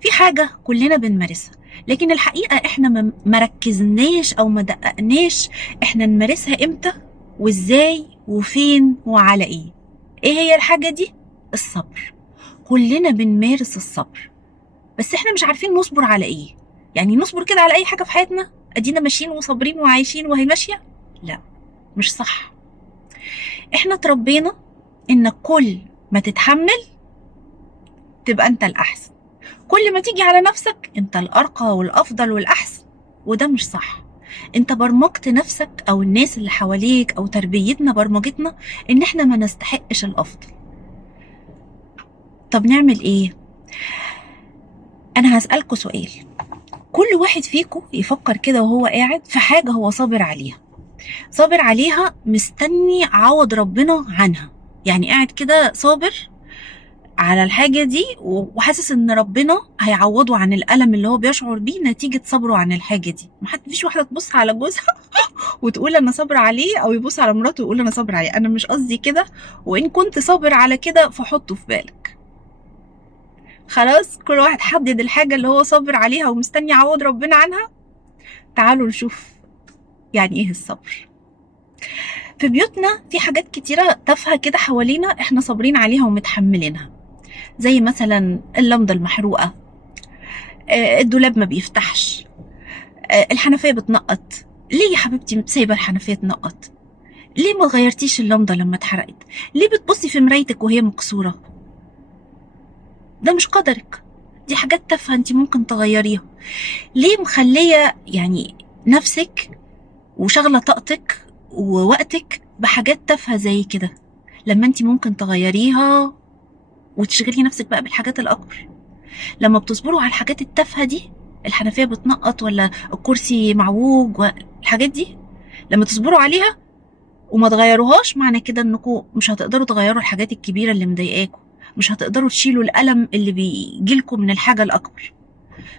في حاجة كلنا بنمارسها، لكن الحقيقة احنا ما ركزناش او ما دققناش احنا نمارسها امتى وازاي وفين وعلى ايه. ايه هي الحاجة دي؟ الصبر. كلنا بنمارس الصبر، بس احنا مش عارفين نصبر على ايه. يعني نصبر كده على اي حاجة في حياتنا، ادينا ماشيين وصابرين وعايشين وهي ماشية؟ لا، مش صح. احنا اتربينا ان كل ما تتحمل تبقى انت الاحسن، كل ما تيجي على نفسك انت الارقى والافضل والاحسن، وده مش صح. انت برمجت نفسك او الناس اللي حواليك او تربيتنا برمجتنا ان احنا ما نستحقش الافضل. طب نعمل ايه؟ انا هسألكوا سؤال، كل واحد فيكم يفكر كده وهو قاعد في حاجة هو صابر عليها، صابر عليها مستني عوض ربنا عنها. يعني قاعد كده صابر على الحاجة دي وحاسس ان ربنا هيعوضه عن الألم اللي هو بيشعر بيه نتيجة صبره عن الحاجة دي. فيش واحدة تبص على جوزها وتقول انا صابرة عليه، او يبص على مراته ويقول انا صابرة عليه. انا مش قصدي كده، وان كنت صابر على كده فحطه في بالك. خلاص، كل واحد حدد الحاجة اللي هو صابر عليها ومستني عوض ربنا عنها. تعالوا نشوف يعني ايه الصبر. في بيوتنا في حاجات كتيرة تافهة كده حوالينا احنا صابرين عليها ومتحملينها، زي مثلا اللمضة المحروقة، الدولاب ما بيفتحش، الحنفية بتنقط. ليه يا حبيبتي سايبة الحنفية تنقط؟ ليه ما غيرتيش اللمضة لما اتحرقت؟ ليه بتبصي في مرايتك وهي مكسورة؟ ده مش قدرك، دي حاجات تافهة انت ممكن تغيريها. ليه مخلية يعني نفسك وشغلة طاقتك ووقتك بحاجات تافهة زي كده، لما انت ممكن تغيريها وتشغلي نفسك بقى بالحاجات الأكبر؟ لما بتصبروا على الحاجات التافهة دي، الحنفية بتنقط ولا الكرسي معوج والحاجات دي، لما تصبروا عليها وما تغيروهاش، معنى كده انكم مش هتقدروا تغيروا الحاجات الكبيرة اللي مضايقاكم، مش هتقدروا تشيلوا الألم اللي بيجيلكم من الحاجة الأكبر.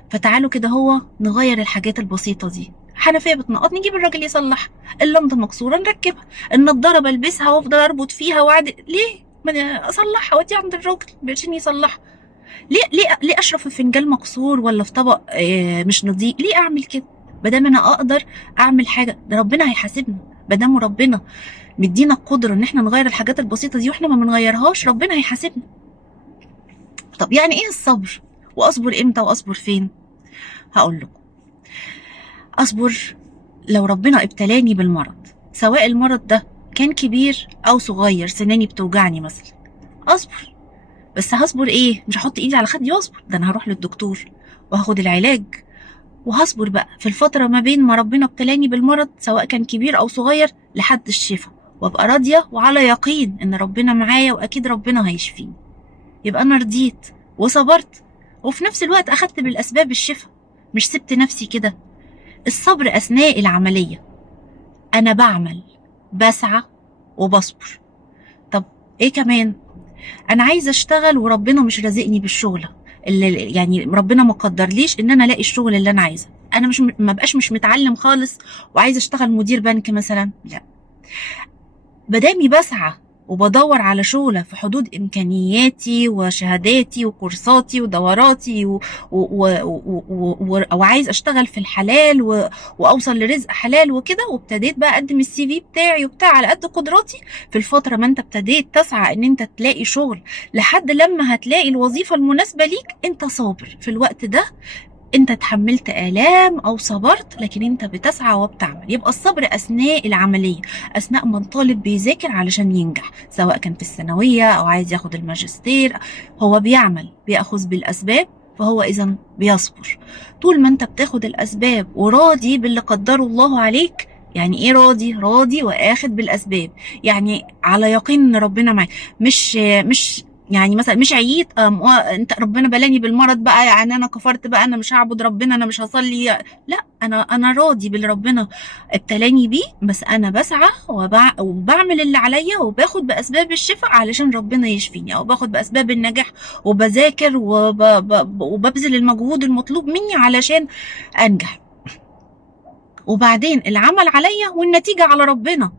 فتعالوا كده هو نغير الحاجات البسيطة دي. حنفية بتنقط نجيب الراجل يصلحها، اللمضة مكسورة نركبها، النضارة بلبسها وافضل اربط فيها ليه ما أنا اصلحها وادي عند الراجل عشان يصلحها؟ ليه اشرب في فنجان مكسور ولا في طبق مش نظيف؟ ليه اعمل كده؟ بدام انا اقدر اعمل حاجه، ده ربنا هيحاسبنا. بدام ربنا مدينا القدره ان احنا نغير الحاجات البسيطه دي واحنا ما بنغيرهاش، ربنا هيحاسبنا. طب يعني ايه الصبر؟ واصبر امتى واصبر فين؟ هقول لكم. اصبر لو ربنا ابتلاني بالمرض، سواء المرض ده كان كبير او صغير، سناني بتوجعني مثلا، اصبر. بس هصبر ايه؟ مش هحط ايدي على خدي واصبر، ده انا هروح للدكتور وهاخد العلاج، وهصبر بقى في الفترة ما بين ما ربنا ابتلاني بالمرض سواء كان كبير أو صغير لحد الشفاء، وابقى راضية وعلى يقين إن ربنا معايا وأكيد ربنا هيشفيني. يبقى أنا رضيت وصبرت، وفي نفس الوقت أخدت بالأسباب الشفاء، مش سبت نفسي كده. الصبر أثناء العملية، أنا بعمل، بسعى وبصبر. طب إيه كمان؟ انا عايزه اشتغل وربنا مش رازقني بالشغل اللي يعني ربنا ما قدرليش ان انا الاقي الشغل اللي انا عايزه. انا مش ما بقاش مش متعلم خالص وعايزه اشتغل مدير بنك مثلا، لا، بدامي بسعى وبدور على شغلة في حدود إمكانياتي وشهاداتي وكورساتي ودوراتي وعايز أشتغل في الحلال وأوصل لرزق حلال وكده، وابتديت بقى أقدم السي في بتاعي وبتاع على قد قدراتي. في الفترة ما أنت ابتديت تسعى إن أنت تلاقي شغل لحد لما هتلاقي الوظيفة المناسبة ليك، أنت صابر في الوقت ده، انت تحملت آلام او صبرت، لكن انت بتسعى وبتعمل. يبقى الصبر اثناء العملية، اثناء ما الطالب بيذاكر علشان ينجح، سواء كان في الثانوية او عايز ياخد الماجستير، هو بيعمل بيأخذ بالاسباب، فهو اذا بيصبر. طول ما انت بتاخد الاسباب وراضي باللي قدره الله عليك. يعني ايه راضي؟ راضي واخد بالاسباب، يعني على يقين ان ربنا معاك. مش يعني مثلا مش عييت انت ربنا بلاني بالمرض بقى، يعني انا كفرت بقى، انا مش هعبد ربنا، انا مش هصلي. لا، انا راضي باللي ربنا ابتلاني بيه، بس انا بسعى وبعمل اللي عليا وباخد باسباب الشفاء علشان ربنا يشفيني، او باخد باسباب النجاح وبذاكر وببذل المجهود المطلوب مني علشان انجح. وبعدين العمل عليا والنتيجة على ربنا.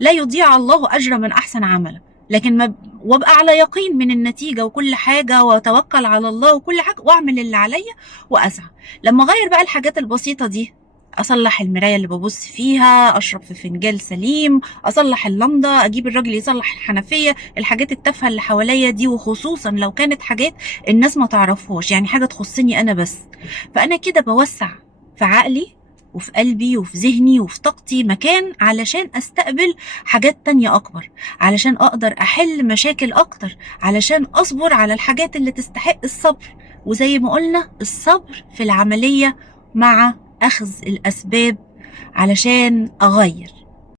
لا يضيع الله اجر من احسن عملا. لكن ما وابقى على يقين من النتيجة وكل حاجة، واتوكل على الله وكل حاجة، واعمل اللي عليا واسعى. لما اغير بقى الحاجات البسيطة دي، اصلح المراية اللي ببص فيها، اشرب في فنجان سليم، اصلح اللمضة، اجيب الراجل يصلح الحنفية، الحاجات التافهة اللي حواليا دي، وخصوصا لو كانت حاجات الناس ما تعرفهاش، يعني حاجة تخصني انا بس، فانا كده بوسع في عقلي وفي قلبي وفي ذهني وفي طاقتي مكان علشان استقبل حاجات تانية اكبر، علشان اقدر احل مشاكل اكتر، علشان اصبر على الحاجات اللي تستحق الصبر. وزي ما قلنا، الصبر في العملية مع اخذ الاسباب علشان اغير.